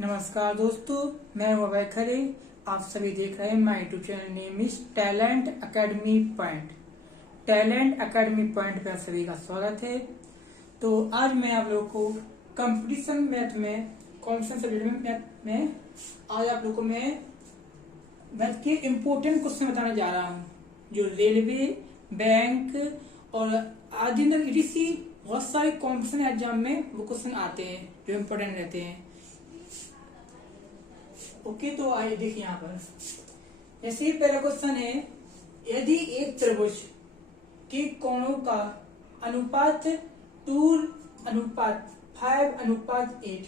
नमस्कार दोस्तों, मैं वैभव खरे। आप सभी देख रहे हैं my YouTube channel name is talent academy point. Talent academy point पे आप सभी का स्वागत है। तो आज मैं आप लोगों को कंपटीशन मैथ में कॉम्पिटिशन सब्जेक्ट में आज आप लोगों को मैं मैथ के इम्पोर्टेंट क्वेश्चन बताने जा रहा हूँ, जो रेलवे, बैंक और आदि ईटीसी बहुत सारे कॉम्पिटिशन एग्जाम में वो क्वेश्चन आते हैं जो इम्पोर्टेंट रहते हैं। ओके, तो आइए देखिए यहाँ पर। जैसे ही पहला क्वेश्चन है, यदि एक त्रिभुज के कोणों का अनुपात 2:5:8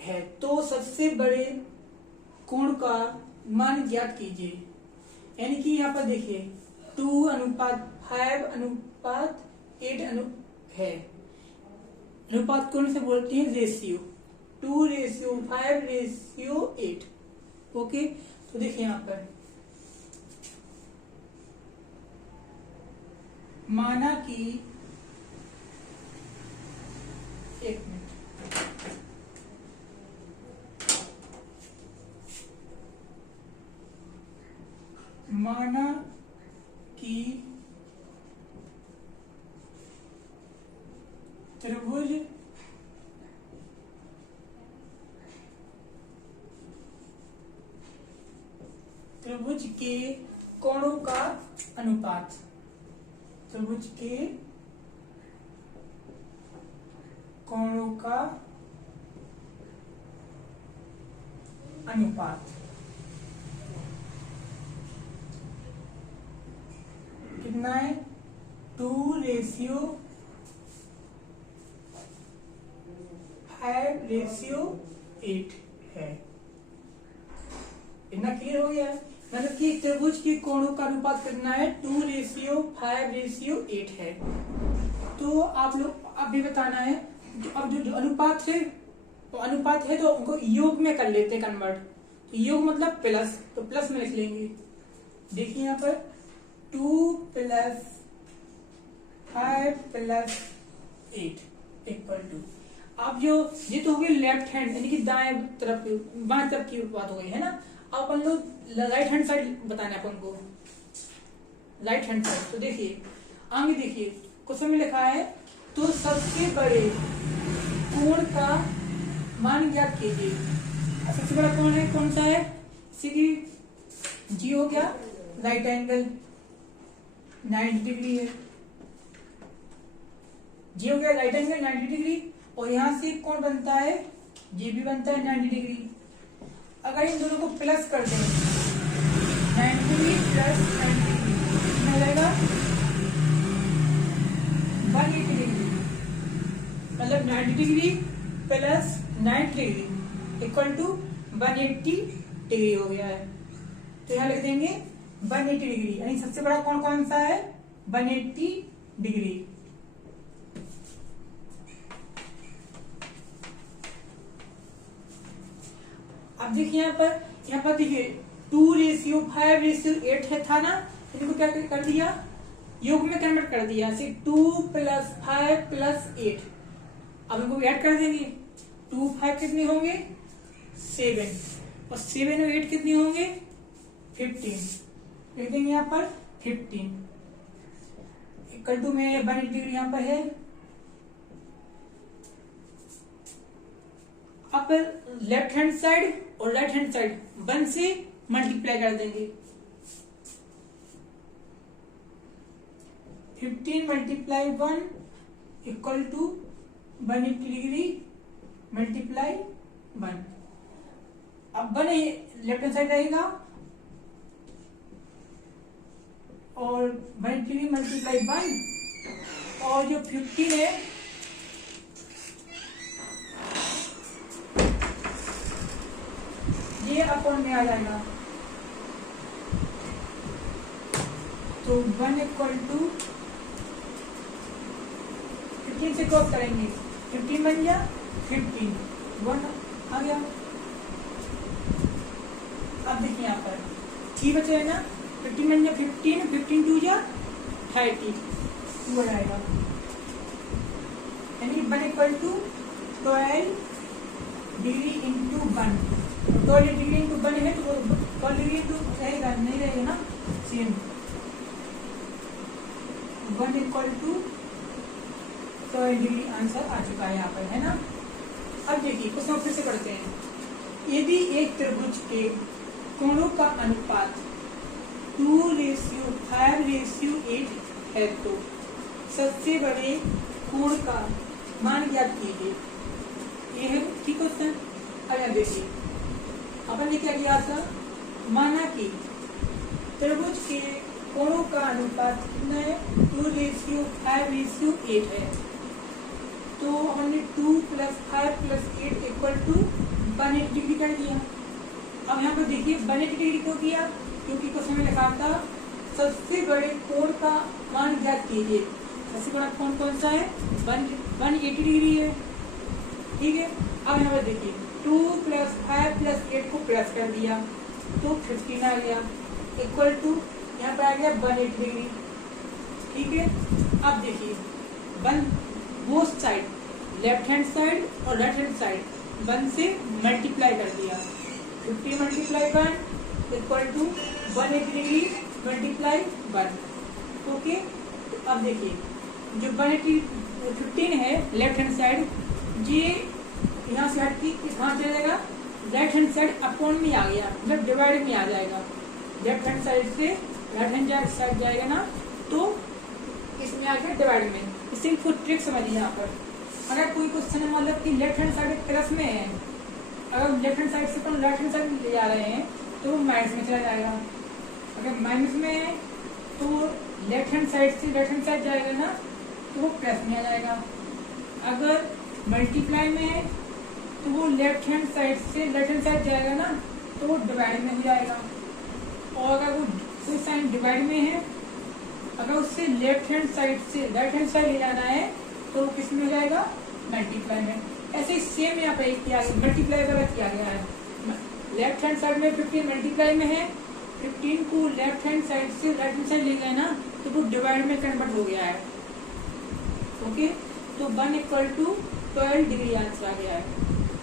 है तो सबसे बड़े कोण का मान ज्ञात कीजिए। यानी कि यहाँ पर देखिए 2:5:8 है। अनुपात कौन से बोलते हैं? रेशियो। 2:5:8। ओके, तो देखिए यहाँ पर माना कि एक मिनट, माना कि त्रिभुज के कोणों का अनुपात, त्रिभुज के कोणों का अनुपात कितना है? 2:5:8 है। इतना क्लियर हो गया? मतलब कि त्रिभुज के कोणों का अनुपात कितना है? 2:5:8 है। तो आप लोग अभी बताना है, अब जो अनुपात है, तो अनुपात है तो उनको योग में कर लेते हैं कन्वर्ट। तो योग मतलब प्लस, तो प्लस में लिख लेंगे। देखिए यहाँ पर 2+5+8 इक्वल टू, अब जो ये तो हो गई लेफ्ट हैंड यानी कि दाएं तरफ की, बाएं तरफ की बात हो गई है ना। अब अपन लोग राइट हैंड साइड बताना है अपन को, राइट हैंड साइड। तो देखिए आगे देखिए क्वेश्चन में लिखा है तो सबसे बड़े कोण का मान ज्ञात कीजिए। सबसे बड़ा कोण है कौन सा है? जैसे कि जी हो गया, राइट एंगल 90 डिग्री है। जी हो गया राइट एंगल 90 डिग्री, और यहां से कौन बनता है? जी भी बनता है 90 डिग्री। अगर इन दोनों को प्लस कर दें, 90 प्लस 90 कितना हो जाएगा? 180 डिग्री। मतलब 90 degree plus 90 degree equal to 180 degree हो गया है। तो यहाँ लिख देंगे 180 डिग्री, यानी सबसे बड़ा कोण कौन सा है? 180 डिग्री। अब देखिए यहाँ पर देखिए 2:5:8 है था ना, इनको क्या कर दिया? योग में कन्वर्ट कर दिया। 2+5+8। अब इनको ऐड कर देंगे। 2 5 कितने होंगे? 7, और 7 और 8 कितने होंगे? 15। लिख देंगे यहाँ पर 15 इक्वल टू में 180 डिग्री यहाँ पर है। अब लेफ्ट हैंड साइड और राइट हैंड साइड 1 से मल्टीप्लाई कर देंगे। 15 × 1 इक्वल टू 180 डिग्री मल्टीप्लाई 1। अब 1 लेफ्ट हैंड साइड रहेगा और 180 डिग्री मल्टीप्लाई 1, और जो 15 है ये अपॉन में आ जाएगा। तो 1 इक्वल टू 15 से क्रॉस करेंगे, 15 बन गया, 15 1 आ गया। अब देखिए यहाँ पर 3 बचे है ना, 15 बन गया, 15 15 2 जा 30 2 आएगा। यानी 1 equal to 12 degree into 1, 12 degree into 1 है तो वो 12 डिग्री इंटू रहेगा नहीं रहेगा ना, same 1 equal to 12 degree answer आ चुका है यहाँ पर, है ना। अब देखिए क्वेश्चन फिर से करते हैं। यदि एक त्रिभुज के कोणों का अनुपात 2:5:8 है तो सबसे बड़े कोण का मान ज्ञात कीजिए। ये है ठीक क्वेश्चन। अब यहाँ देखिए अपन ने क्या किया था, माना कि त्रिभुज के कोणों का अनुपात कितना है, 2:5:8 है। तो हमने 2 + 5 + 8 = 180 डिग्री कर दिया। अब यहाँ पर देखिए 180 डिग्री क्यों किया, क्योंकि क्वेश्चन में लिखा था सबसे बड़े कोण का मान ज्ञात कीजिए। सबसे बड़ा कोण कौन सा है, 180 डिग्री है, ठीक है। अब यहाँ पर देखिए 2 + 5 + 8 को प्लस कर दिया तो 15 आ गया, इक्वल टू यहाँ पर आ गया 180 डिग्री, ठीक है। अब देखिए both side, left hand side और राइट हैंड साइड 1 से मल्टीप्लाई कर दिया, 50 × 1 equal to 180 degree multiply 1, okay. तो अब देखिए जो 180 है लेफ्ट हैंड साइड, ये यहाँ से हट के कहाँ चला जाएगा, राइट हैंड साइड अपॉन में आ गया, मतलब डिवाइड में आ जाएगा। लेफ्ट हैंड साइड से राइट हैंड साइड जाएगा ना, तो इसमें आ गया डिवाइड में। इससे कुछ ट्रिक समझिए यहाँ पर। अगर कोई क्वेश्चन है मतलब कि लेफ्ट हैंड साइड प्लस में है, अगर लेफ्ट हैंड साइड से तो राइट हैंड साइड ले जा रहे हैं तो वो माइनस में चला जाएगा। अगर माइनस में है तो लेफ्ट हैंड साइड से राइट हैंड साइड जाएगा ना, तो वो प्लस में आ जाएगा। अगर मल्टीप्लाई में है तो वो लेफ्ट हैंड साइड से राइट हैंड साइड जाएगा ना, तो वो डिवाइड में हो जाएगा। और अगर वो कोई साइन डिवाइड में है, अगर उससे लेफ्ट हैंड साइड से राइट हैंड साइड ले जाना है तो वो किस में हो जाएगा, मल्टीप्लाई में। ऐसे ही सेम यहाँ पर किया गया, मल्टीप्लाई वाला किया गया है। लेफ्ट हैंड साइड में 15 मल्टीप्लाई में है, 15 को लेफ्ट हैंड साइड से राइट हैंड साइड ले गए ना, तो वो डिवाइड में कन्वर्ट हो गया है, ओके। तो 1 = 12 डिग्री आंसर आ गया है।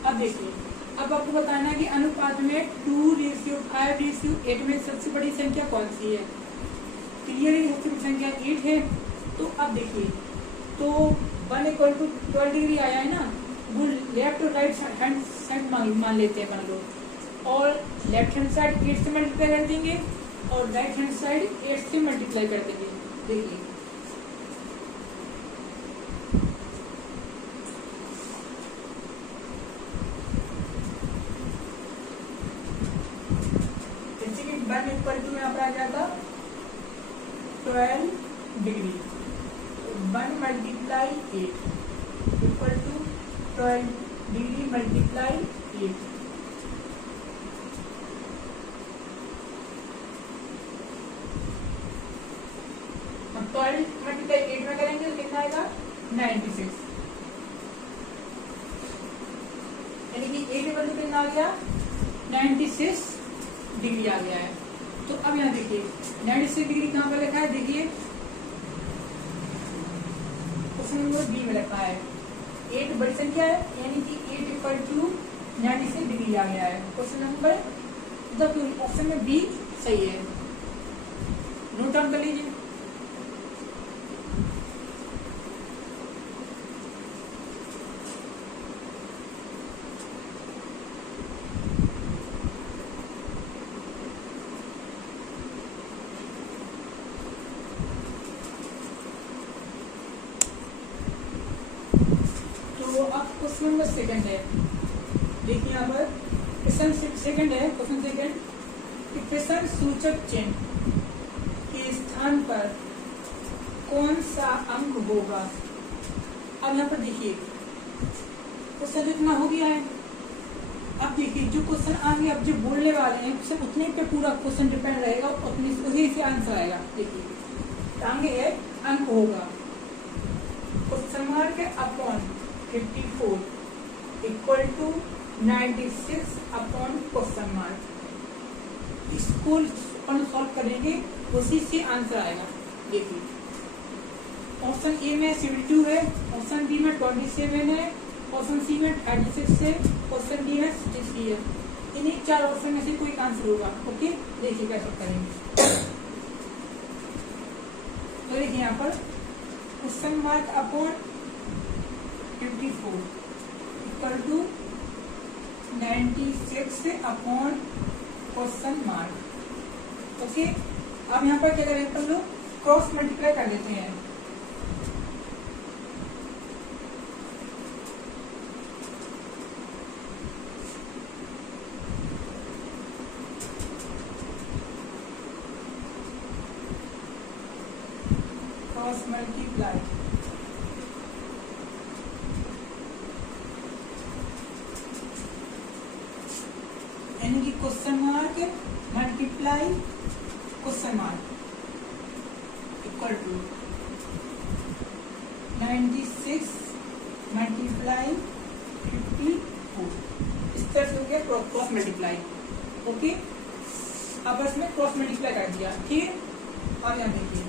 अब देखिए, अब आपको बताना है कि अनुपात में 2:5:8 में सबसे बड़ी संख्या कौन सी है। क्लियरली सबसे बड़ी संख्या 8 है। तो अब देखिए, तो 1 = 12 डिग्री आया है ना, वो लेफ्ट और राइट हैंड साइड मान लेते हैं अपन लोग, और लेफ्ट हैंड साइड 8 से मल्टीप्लाई कर देंगे और राइट हैंड साइड 8 से मल्टीप्लाई कर देंगे। देखिए यहाँ पर आ गया था 12 डिग्री, 1 × 8 = 12 डिग्री मल्टीप्लाई 8। हम 12 × 8 में करेंगे तो कितना आएगा, 96, यानी कि 8 = कितना आ गया, 96 डिग्री आ गया है। तो अब यहाँ देखिए 96 डिग्री कहाँ पर लिखा है, देखिए क्वेश्चन नंबर बी में लिखा है। 8 बड़ी संख्या है, यानी कि 8 = 96 डिग्री आ गया है। क्वेश्चन नंबर मतलब ऑप्शन में बी सही है, नोट डाउन कर लीजिए। क्वेश्चन नंबर सेकंड है, देखिए यहाँ पर क्वेश्चन सेकंड है। क्वेश्चन सेकंड कि प्रश्न सूचक चिन्ह के स्थान पर कौन सा अंक होगा। अब यहाँ पर देखिए क्वेश्चन इतना हो गया है। अब देखिए जो क्वेश्चन आगे अब जो बोलने वाले हैं क्वेश्चन उतने पे पूरा क्वेश्चन डिपेंड रहेगा, अपनी वही से आंसर आएगा। देखिए आगे है अंक होगा question mark upon 54 = 96 upon question mark. इसको अपन सॉल्व करेंगे, उसी से आंसर आएगा। देखिए ऑप्शन ए में 72 है, ऑप्शन बी में 27 है, ऑप्शन सी में 36 है, ऑप्शन डी में 63 है। इन्हीं 4 ऑप्शन में से कोई आंसर होगा। ओके, देखिए कैसे करेंगे। तो देखिए यहाँ पर question mark upon 54 equal to 96 upon question mark. Okay, अब यहाँ पर क्या करेंगे अपन लोग, क्रॉस मल्टीप्लाई कर लेते हैं। क्रॉस मल्टीप्लाई यानी कि question mark multiply question mark equal to 96 multiply 54। इस तरह से हो गया क्रॉस मल्टीप्लाई। ओके, अब इसमें क्रॉस मल्टीप्लाई कर दिया। ठीक है, अब यहाँ देखिए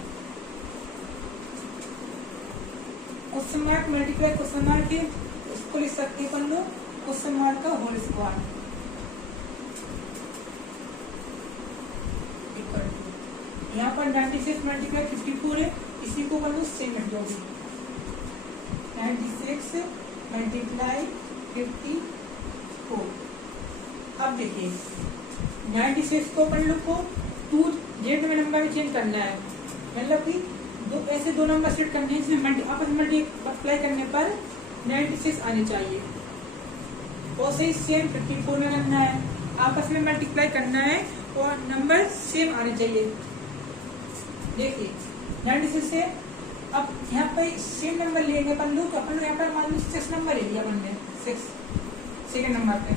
question mark multiply question mark है, उसको लिख सकते हैं अपन लोग क्वेश्चन मार्क का होल स्क्वायर इक्वल टू, यहाँ पर 96 मल्टीप्लाई 54 है, इसी को अपन लोग सेम लिख दोगे 96 मल्टीप्लाई 54। अब देखिए 96 को अपन लोग को 2 जेड में नंबर में चेंज करना है, मतलब कि ऐसे दो नंबर सेट करने हैं जिसमें आपस में मल्टीप्लाई करने पर 96 आने चाहिए। और सही सेम 54 में करना है, आपस में मल्टीप्लाई करना है और नंबर सेम आने चाहिए। देखिए 96 से अब यहाँ पे सेम नंबर लेंगे अपन लोग, तो अपन लोग यहाँ पर मान लो 6 नंबर ले लिया अपन ने, 6 सेकेंड नंबर पे।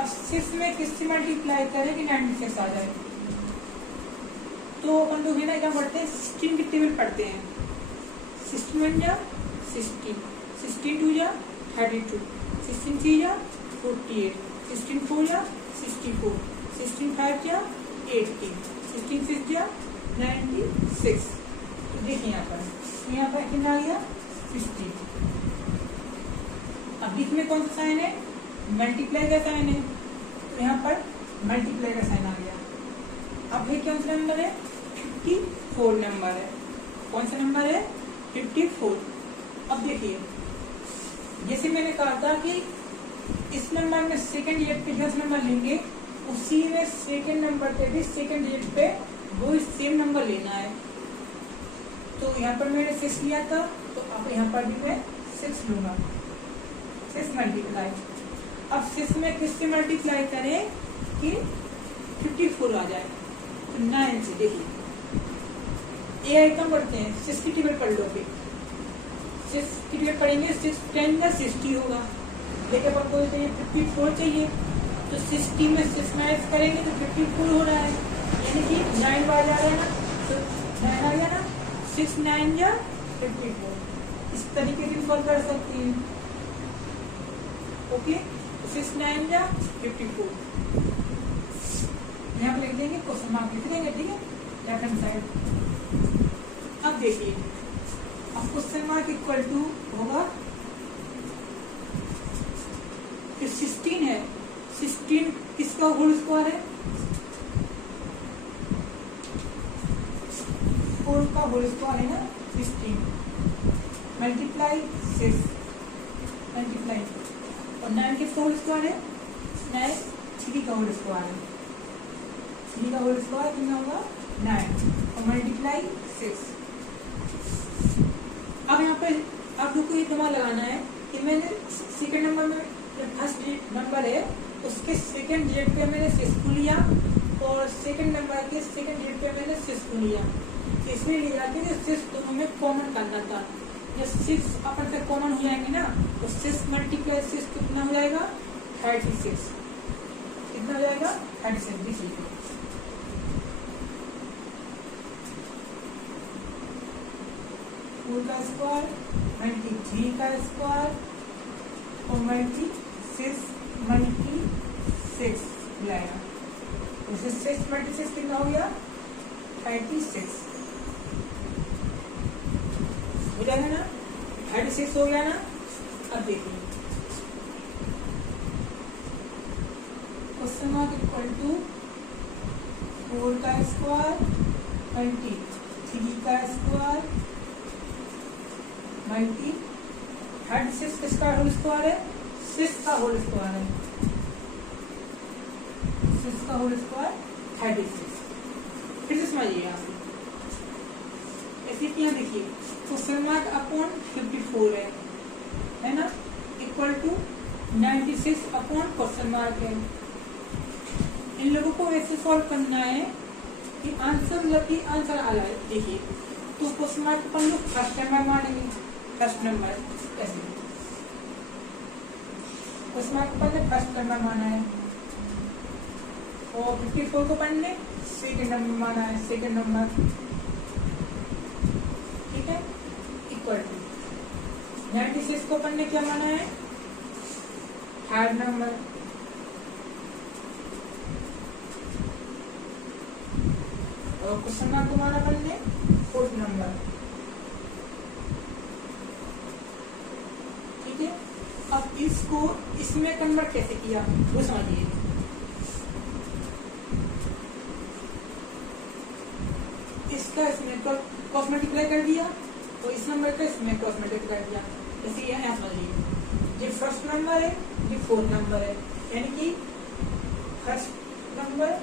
अब 6 में किससे मल्टीप्लाई करें कि 96 आ जाए, तो अपन लोग है ना क्या पढ़ते हैं, 16 की टेबल पढ़ते हैं। 16 1 जा 16, 16 2 जा 32, 16 3 जा 48, 16 4 जा 64, 16 5 जा 80, 16 6 जा 96। तो देखिए यहाँ पर कितना आ गया 60। अब बीच में कौन सा साइन है, मल्टीप्लाई का साइन है, तो यहाँ पर मल्टीप्लाई का साइन आ गया। अब ये कौन सा नंबर है, 54 नंबर है। कौन सा नंबर है, 54। अब देखिए जैसे मैंने कहा था कि इस नंबर में सेकंड डिजिट पे 10 नंबर लेंगे, उसी में सेकंड नंबर पे भी सेकंड डिजिट पे वो सेम नंबर लेना है। तो यहाँ पर मैंने 6 लिया था, तो अब यहाँ पर भी मैं 6 लूंगा, 6 मल्टीप्लाई। अब 6 में किससे मल्टीप्लाई करें कि 54 आ जाए, तो 9 से। देखिए ये आइटम पढ़ते हैं, 6 की टेबल पढ़ लो। फिर 6 की टेबल पढ़ेंगे, 6 10 का 60 होगा, लेकिन अपन को चाहिए 54 चाहिए, तो 60 में 6 माइनस करेंगे तो 54 हो रहा है, यानी कि 9 बार जा रहा है ना, तो 9 आ गया ना, 6 9 या 54। इस तरीके से सॉल्व कर सकती हैं। ओके, 6 9 या 54 यहाँ पे लिख देंगे, क्वेश्चन मार्क लिख देंगे। ठीक है, लेफ्ट हैंड साइड। अब देखिए अब क्वेश्चन मार्क इक्वल टू होगा, जो 16 है, 16 किसका होल स्क्वायर है, 4 का होल स्क्वायर है ना, 16 मल्टीप्लाई 6 मल्टीप्लाई, और 9 किसका होल स्क्वायर है, 9 3 का होल स्क्वायर है, 3 का होल स्क्वायर कितना होगा 9, और मल्टीप्लाई 6। अब यहाँ पे आप लोग को ये दिमाग लगाना है कि मैंने सेकंड नंबर में जो फर्स्ट नंबर है उसके सेकंड डिजिट पे मैंने 6 को लिया, और सेकंड नंबर के सेकंड डिजिट पे मैंने 6 को लिया। इसलिए लिया कि 6 दोनों में कॉमन करना था। जब 6 अपन से कॉमन हो जाएंगे ना, तो 6 मल्टीप्लाई 6 कितना हो जाएगा 36। कितना हो जाएगा 36। फोर का स्क्वायर 93 का स्क्वायर और 6 मिलाएगा, तो 6 × 6 कितना हो गया 36 हो जाएगा ना, 36 हो गया ना। अब देखिए क्वेश्चन मार्क इक्वल टू 4 का स्क्वायर मल्टी 3 का स्क्वायर मल्टी 36 किसका होल स्क्वायर है, 6 का होल स्क्वायर है, 6 का होल स्क्वायर 36। फिर से समझिए आप ऐसे यहाँ देखिए क्वेश्चन मार्क अपॉन 54 है ना, equal to 96 upon question mark है। इन लोगों को ऐसे सॉल्व करना है कि आंसर मतलब कि आंसर आ जाए। देखिए तो क्वेश्चन मार्क अपन लोग फर्स्ट नंबर मानेंगे, फर्स्ट नंबर ऐसे क्वेश्चन मार्क अपन ने फर्स्ट नंबर माना है और 54 को अपन ने सेकंड नंबर माना है, सेकंड नंबर, ठीक है, इक्वल टू 96 को अपन ने क्या माना है, थर्ड नंबर, और क्वेश्चन मार्क को माना अपन ने फोर्थ नंबर, ठीक है। अब इसको इसमें कन्वर्ट कैसे किया वो समझिए। इसका इसमें क्रॉस मल्टीप्लाई कर दिया तो इस नंबर का इसमें क्रॉस मल्टीप्लाई कर दिया, जैसे यहाँ समझिए ये फर्स्ट नंबर है, ये फोर्थ नंबर है, यानी कि first number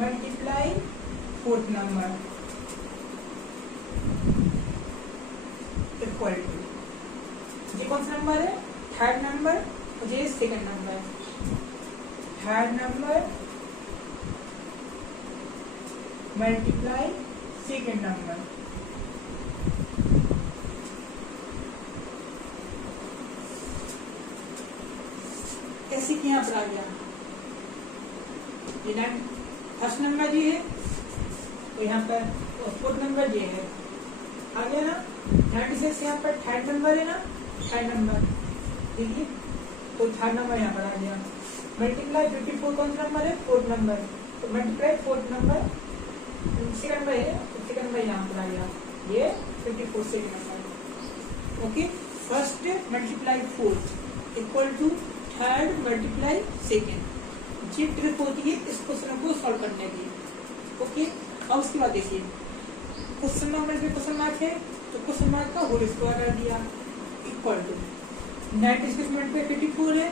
multiply fourth number equal to ये कौन सा नंबर है, थर्ड नंबर, और ये second number, third number multiply second number. कैसे किया पर आ गया, ये फर्स्ट नंबर ये है तो यहाँ पर फोर्थ नंबर ये है, आ गया ना। 36 यहाँ पर थर्ड नंबर है ना, थर्ड नंबर देखिए तो थर्ड नंबर यहाँ पर आ गया, मल्टीप्लाई 54 कौन सा नंबर है, फोर्थ नंबर, तो multiply fourth number second number है, सेकंड नंबर यहाँ पर आ गया, ये 54 second number, okay. First multiply fourth equal to third multiply second, ये ट्रिक होती है इस क्वेश्चन को सॉल्व करने की, ओके। अब उसके बाद देखिए क्वेश्चन नंबर में क्वेश्चन मार्क है तो क्वेश्चन मार्क का होल स्क्वायर कर दिया इक्वल टू 96 पे 54 है।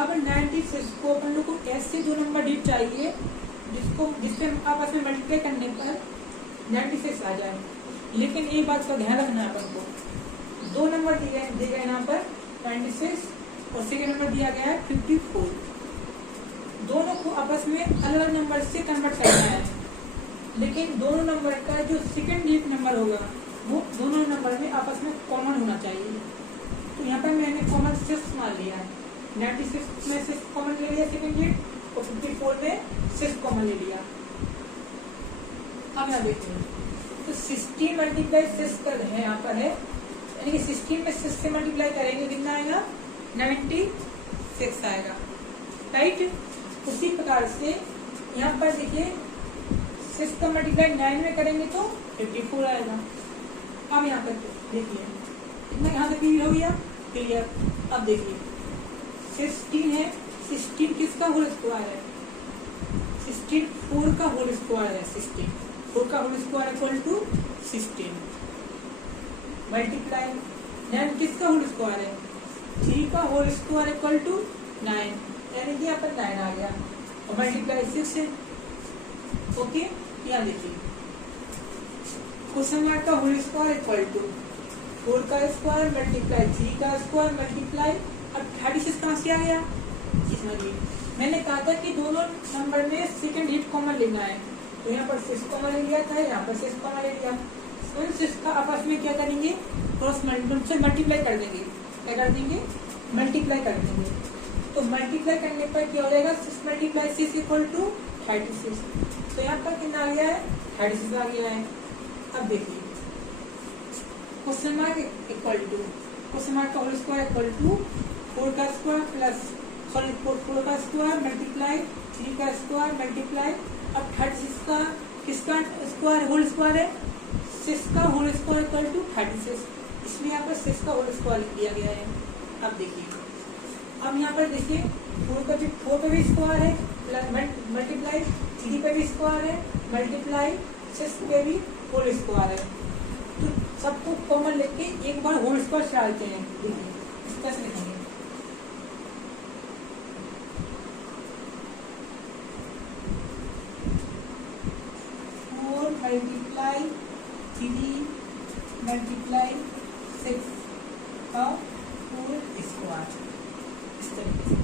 अब 96 को अपन लोग को ऐसे दो नंबर डिजिट चाहिए जिससे आपस में मल्टीप्लाई करने पर 96 आ जाए, लेकिन एक बात का ध्यान रखना है अपन को, दो नंबर दिए गए यहाँ पर 96 और सेकेंड नंबर दिया गया है 54, दोनों को आपस में अलग अलग नंबर से कन्वर्ट करना है, लेकिन दोनों नंबर का जो सेकेंड डिजिट नंबर होगा वो दोनों नंबर में आपस में कॉमन होना चाहिए। तो यहाँ पर मैंने कॉमन 6 मान लिया है, 96 में 6 कॉमन ले लिया सेकेंड डिजिट और 54 में 6 कॉमन ले लिया। अब यहाँ देखिए तो 16 मल्टीप्लाई 6 कर है यहाँ पर है, यानी कि 16 में 6 से मल्टीप्लाई करेंगे कितना आएगा, 96 आएगा, राइट। उसी प्रकार से यहाँ पर देखिए 6 का मल्टीप्लाई 9 में करेंगे तो 54 आएगा। अब यहाँ पर देखिए इतना यहाँ से क्लियर हो गया, क्लियर। अब देखिए 16 है, 16 किसका होल स्क्वायर है, 16 4 का होल स्क्वायर है, 16 4 का whole square equal to 16 multiply 9 किसका होल स्क्वायर है, 3 का होल स्क्वायर इक्वल टू 9, यानी कि यहाँ पर 9 आ गया और मल्टीप्लाई 6 है, ओके। यहाँ देखिए क्वेश्चन मार्क का होल स्क्वायर इक्वल टू 4 का स्क्वायर मल्टीप्लाई 3 का स्क्वायर मल्टीप्लाई, अब 36 कहाँ से आ गया, इसमें मैंने कहा था कि दोनों नंबर में सेकंड डिजिट कॉमन लेना है, तो यहाँ पर 6 कॉमन ले लिया था, यहाँ पर 6 कॉमन ले लिया, तो 6 का आपस में क्या करेंगे, क्रॉस मल्टीप्लाई कर देंगे, क्या कर देंगे, मल्टीप्लाई कर देंगे। तो मल्टीप्लाई करने पर क्या हो जाएगा, 6 मल्टीप्लाई 6 इक्वल टू 36, तो यहाँ पर कितना आ गया है, 36 आ गया है। अब देखिए question mark equal to question mark का होल स्क्वायर इक्वल टू 4 का स्क्वायर प्लस 4 का स्क्वायर मल्टीप्लाई 3 का स्क्वायर मल्टीप्लाई, अब 36 का किसका स्क्वायर होल स्क्वायर है, 6 का होल स्क्वायर इक्वल टू 36, इसलिए यहाँ पर 6 का होल स्क्वायर लिख दिया गया है। अब देखिए अब यहाँ पर देखिए 4 का भी 4 का भी स्क्वायर है मल्टीप्लाई 3 पे भी स्क्वायर है, मल्टीप्लाई 6 पे भी होल स्क्वायर है। तो सबको कॉमन लेके एक बार होल स्क्वायर डालते हैं। देखिए इस तरह से लिखेंगे 4 मल्टीप्लाई 3 मल्टीप्लाई 6 का होल स्क्वायर, इस तरीके से।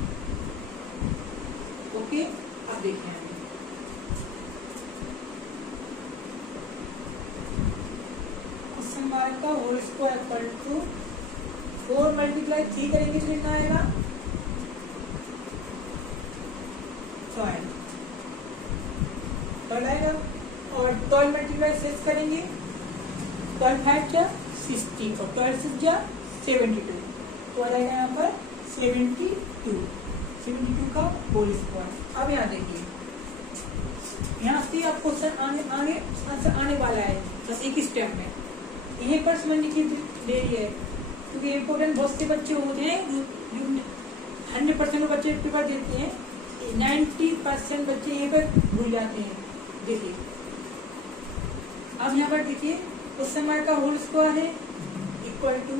ओके, अब देखते हैं क्वेश्चन मार्क का whole square equal to 4 multiply 3 करेंगे तो कितना आएगा 12 आएगा, और 12 मल्टीप्लाई 6 करेंगे 12 5 जा 60 और 12 6 जा 72, तो आ जाएगा यहाँ पर 72 का होल स्क्वायर। अब यहाँ देखिए, यहाँ से आप क्वेश्चन आगे आंसर आने वाला है, बस एक ही स्टेप में। यहीं पर समझने की देरी है, क्योंकि इम्पोर्टेंट बहुत से बच्चे होते हैं जो 100% बच्चे पेपर देते हैं, 90% बच्चे यहीं पर भूल जाते हैं। देखिए अब यहाँ पर देखिए क्वेश्चन मार्क का होल स्क्वायर है इक्वल टू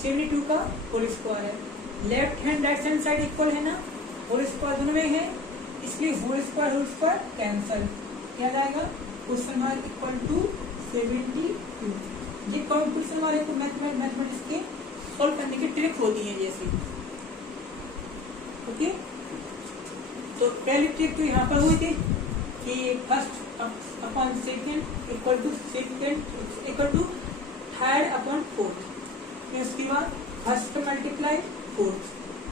72 का होल स्क्वायर है। Left hand right hand side equal है ना, होल स्क्वायर दोनों में है, इसलिए होल स्क्वायर कैंसल। क्या जाएगा क्वेश्चन मार्क इक्वल टू 72। ये क्वेश्चन मार्क को मैथमेटिक्स के सॉल्व करने की ट्रिक होती है जैसे। ओके, तो पहली ट्रिक तो यहाँ पर हुई थी कि first upon second equal to third upon fourth, उसके बाद first multiply fourth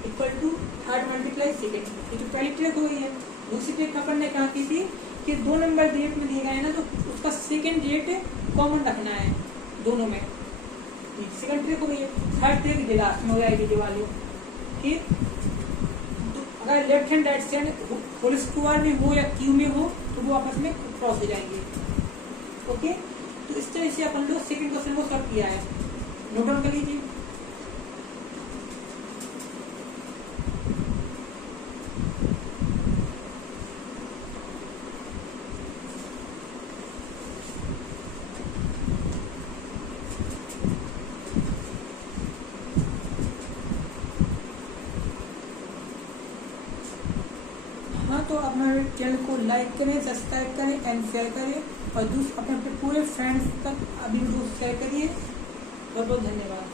equal to third multiply second. ये तो पहली ट्रिक हो गई है। दूसरी ट्रिक अपन ने कहा की थी कि 2 नंबर डेट में दिए गए हैं ना, तो उसका सेकेंड डेट कॉमन रखना है दोनों में। सेकंड ट्रिक हो गई है। थर्ड ट्रिक लास्ट में हो जाएगी ये वाली। ठीक, तो अगर left hand right hand whole square में हो या क्यू में हो तो वो आपस में क्रॉस हो जाएंगे। ओके, तो इस तरह से अपन लोग सेकंड क्वेश्चन को सॉल्व किया है। नोट डाउन कर लीजिए। तो हमारे चैनल को लाइक करें, सब्सक्राइब करें एंड शेयर करें, और अपने पूरे फ्रेंड्स तक अभी वीडियो शेयर करिए। बहुत बहुत धन्यवाद।